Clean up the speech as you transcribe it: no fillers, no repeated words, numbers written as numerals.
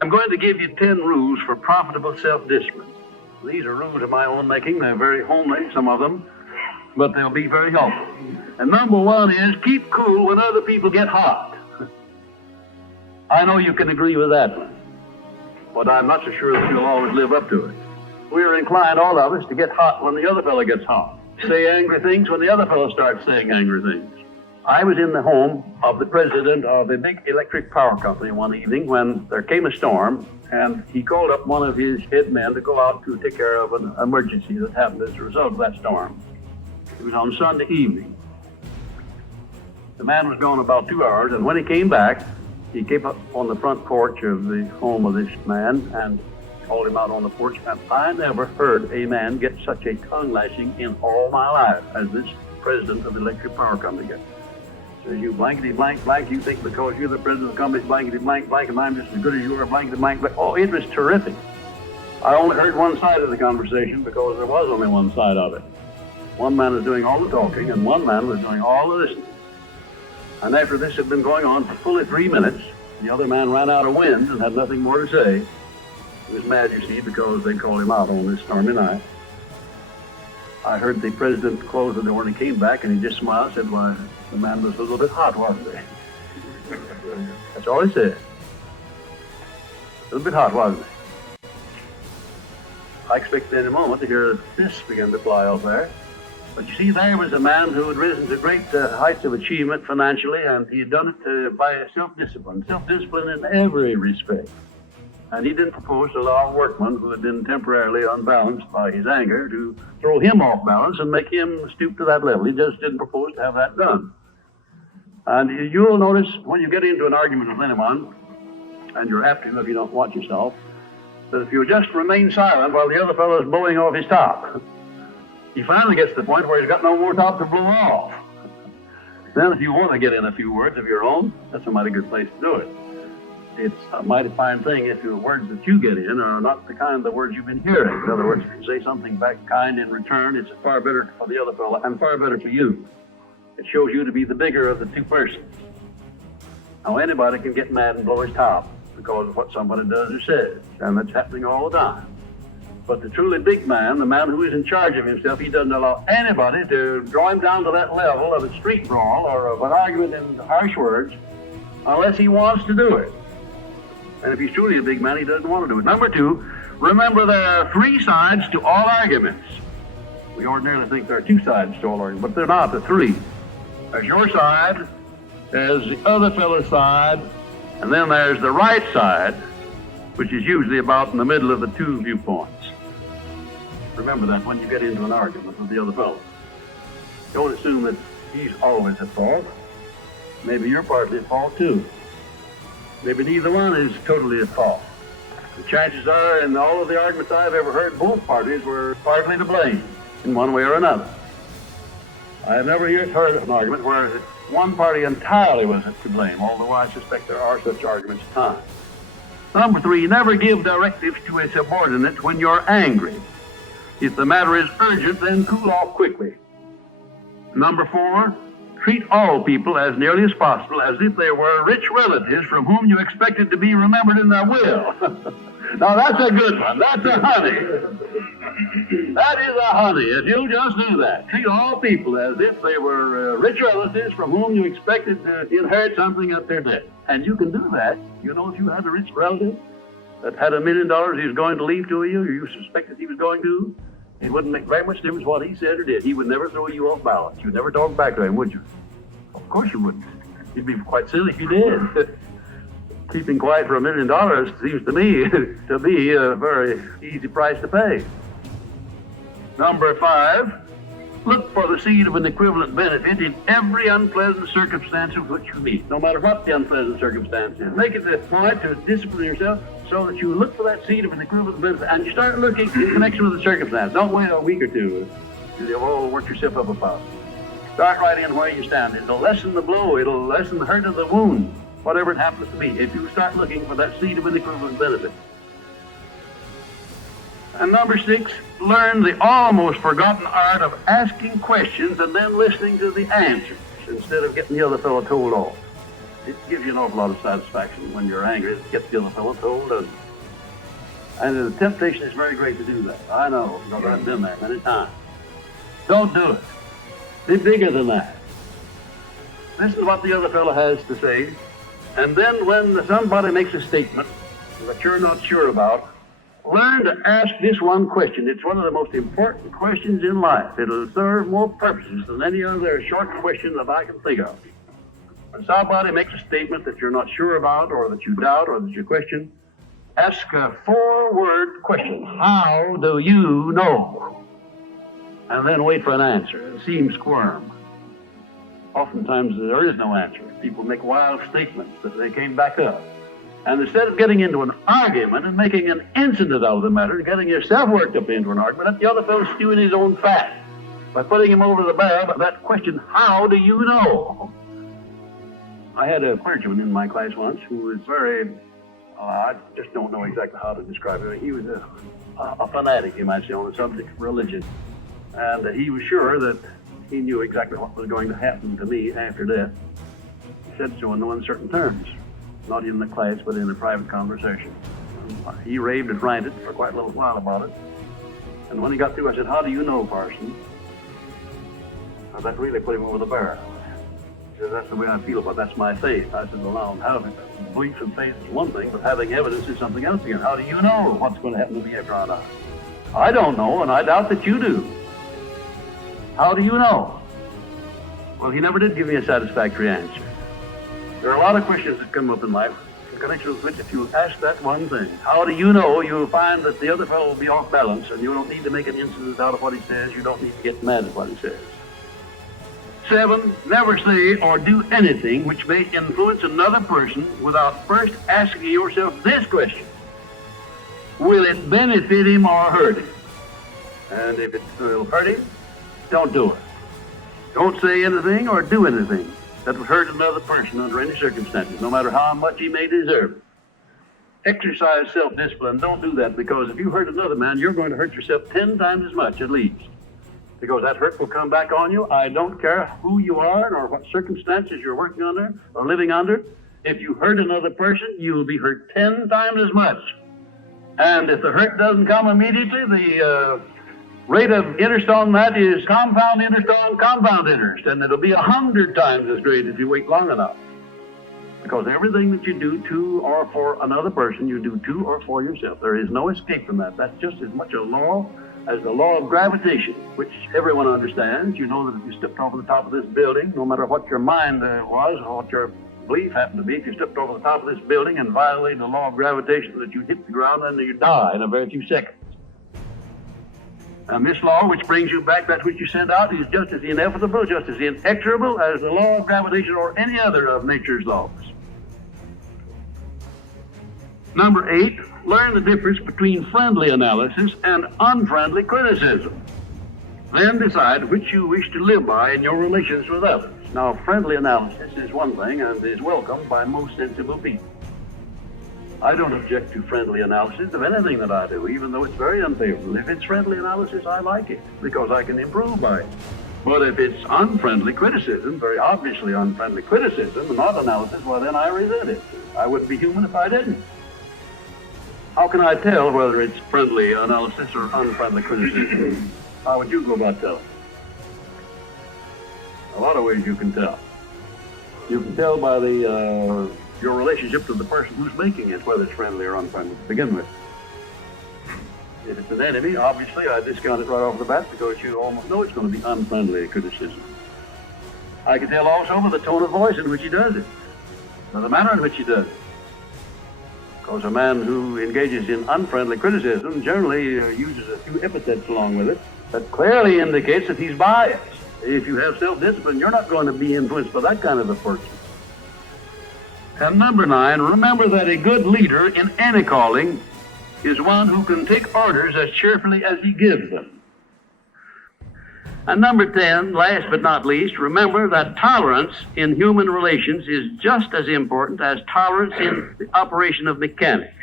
I'm going to give you 10 rules for profitable self-discipline. These are rules of my own making. They're very homely, some of them, but they'll be very helpful. And number one is keep cool when other people get hot. I know you can agree with that one, but I'm not so sure that you'll always live up to it. We're inclined, all of us, to get hot when the other fellow gets hot. Say angry things when the other fellow starts saying angry things. I was in the home of the president of a big electric power company one evening when there came a storm, and he called up one of his head men to go out to take care of an emergency that happened as a result of that storm. It was on Sunday evening. The man was gone about 2 hours, and when he came back, he came up on the front porch of the home of this man and called him out on the porch, and I never heard a man get such a tongue lashing in all my life as this president of the electric power company gets. So you blankety blank blank, you think because you're the president of the company, blankety blank blank, and I'm just as good as you are, blankety blank blank. Oh, it was terrific. I only heard one side of the conversation because there was only one side of it. One man was doing all the talking, and one man was doing all the listening. And after this had been going on for fully 3 minutes, the other man ran out of wind and had nothing more to say. He was mad, you see, because they called him out on this stormy night. I heard the president close the door and he came back and he just smiled and said, "Why, the man was a little bit hot, wasn't he?" That's all he said. A little bit hot, wasn't he? I expected any moment to hear this begin to fly out there. But you see, there was a man who had risen to great heights of achievement financially, and he had done it by self-discipline in every respect. And he didn't propose to allow a workman who had been temporarily unbalanced by his anger to throw him off balance and make him stoop to that level. He just didn't propose to have that done. And you'll notice when you get into an argument with anyone, and you're apt to if you don't watch yourself, that if you just remain silent while the other fellow is blowing off his top, he finally gets to the point where he's got no more top to blow off. Then if you want to get in a few words of your own, that's a mighty good place to do it. It's a mighty fine thing if the words that you get in are not the kind of words you've been hearing. In other words, if you say something back kind in return, it's far better for the other fellow and far better for you. It shows you to be the bigger of the two persons. Now, anybody can get mad and blow his top because of what somebody does or says, and that's happening all the time. But the truly big man, the man who is in charge of himself, he doesn't allow anybody to draw him down to that level of a street brawl or of an argument in harsh words unless he wants to do it. And if he's truly a big man, he doesn't want to do it. Number two, remember there are 3 sides to all arguments. We ordinarily think there are 2 sides to all arguments, but they're not, the 3. There's your side, there's the other fellow's side, and then there's the right side, which is usually about in the middle of the 2 viewpoints. Remember that when you get into an argument with the other fellow. Don't assume that he's always at fault. Maybe you're partly at fault too. Maybe neither one is totally at fault. The chances are, in all of the arguments I've ever heard, both parties were partly to blame in one way or another. I have never yet heard of an argument where one party entirely was to blame, although I suspect there are such arguments at times. Number 3, never give directives to a subordinate when you're angry. If the matter is urgent, then cool off quickly. Number 4, treat all people as nearly as possible as if they were rich relatives from whom you expected to be remembered in their will. Now that's a good one. That's a honey. That is a honey. If you'll just do that, treat all people as if they were rich relatives from whom you expected to inherit something at their death. And you can do that. You know, if you had a rich relative that had $1 million he was going to leave to you, or you suspected he was going to, it wouldn't make very much difference what he said or did. He would never throw you off balance. You'd never talk back to him, would you? Of course you wouldn't. You'd be quite silly if you did. Keeping quiet for $1 million seems to me to be a very easy price to pay. Number 5, look for the seed of an equivalent benefit in every unpleasant circumstance of which you meet, no matter what the unpleasant circumstance is. Make it a point to discipline yourself so that you look for that seed of an equivalent benefit, and you start looking in connection with the circumstance. Don't wait a week or two till you've all worked yourself up about it. Start right in where you stand. It'll lessen the blow. It'll lessen the hurt of the wound, whatever it happens to be, if you start looking for that seed of an equivalent benefit. And number 6, learn the almost forgotten art of asking questions and then listening to the answers instead of getting the other fellow told off. It gives you an awful lot of satisfaction when you're angry. It gets the other fellow told, doesn't it? And the temptation is very great to do that. I know, because I've been there many times. Don't do it. Be bigger than that. Listen to what the other fellow has to say, and then when somebody makes a statement that you're not sure about, learn to ask this one question. It's one of the most important questions in life. It'll serve more purposes than any other short question that I can think of. When somebody makes a statement that you're not sure about, or that you doubt, or that you question, ask a 4-word question. How do you know? And then wait for an answer. It seems squirm. Oftentimes there is no answer. People make wild statements that they came back up. And instead of getting into an argument and making an incident out of the matter, getting yourself worked up into an argument, let the other fellow stew in his own fat by putting him over the barrel by that question, how do you know? I had a clergyman in my class once who was very, I just don't know exactly how to describe him. He was a fanatic, you might say, on the subject of religion. And he was sure that he knew exactly what was going to happen to me after death. He said so in no uncertain terms, not in the class, but in a private conversation. He raved and ranted for quite a little while about it. And when he got through, I said, how do you know, Parson? Well, that really put him over the barrel. He said, that's the way I feel about it. That's my faith. I said, well, now, having belief and faith is one thing, but having evidence is something else again. How do you know what's going to happen to me after I die? I don't know, and I doubt that you do. How do you know? Well, he never did give me a satisfactory answer. There are a lot of questions that come up in life in connection with which if you ask that one thing, how do you know, you'll find that the other fellow will be off balance, and you don't need to make an incident out of what he says. You don't need to get mad at what he says. 7, never say or do anything which may influence another person without first asking yourself this question. Will it benefit him or hurt him? And if it will hurt him, don't do it. Don't say anything or do anything that would hurt another person under any circumstances, no matter how much he may deserve it. Exercise self-discipline. Don't do that, because if you hurt another man, you're going to hurt yourself 10 times as much at least. Because that hurt will come back on you. I don't care who you are or what circumstances you're working under or living under. If you hurt another person, you will be hurt 10 times as much. And if the hurt doesn't come immediately, the rate of interest on that is compound interest on compound interest, and it'll be 100 times as great if you wait long enough. Because everything that you do to or for another person, you do to or for yourself. There is no escape from that. That's just as much a law as the law of gravitation, which everyone understands. You know that if you stepped off the top of this building, no matter what your mind was or what your belief happened to be, if you stepped over the top of this building and violated the law of gravitation, that you hit the ground and you die in a very few seconds. And this law, which brings you back that which you sent out, is just as inevitable, just as inexorable as the law of gravitation or any other of nature's laws. Number 8, learn the difference between friendly analysis and unfriendly criticism. Then decide which you wish to live by in your relations with others. Now, friendly analysis is one thing and is welcomed by most sensible people. I don't object to friendly analysis of anything that I do, even though it's very unfavorable. If it's friendly analysis, I like it, because I can improve by it. But if it's unfriendly criticism, very obviously unfriendly criticism, not analysis, well, then I resent it. I wouldn't be human if I didn't. How can I tell whether it's friendly analysis or unfriendly criticism? How would you go about telling? A lot of ways you can tell. You can tell by your relationship to the person who's making it, whether it's friendly or unfriendly to begin with. If it's an enemy, obviously I discount it right off the bat, because you almost know it's going to be unfriendly criticism. I can tell also by the tone of voice in which he does it, by the manner in which he does it. Because a man who engages in unfriendly criticism generally uses a few epithets along with it that clearly indicates that he's biased. If you have self-discipline, you're not going to be influenced by that kind of a person. And number 9, remember that a good leader in any calling is one who can take orders as cheerfully as he gives them. And number 10, last but not least, remember that tolerance in human relations is just as important as tolerance in the operation of mechanics.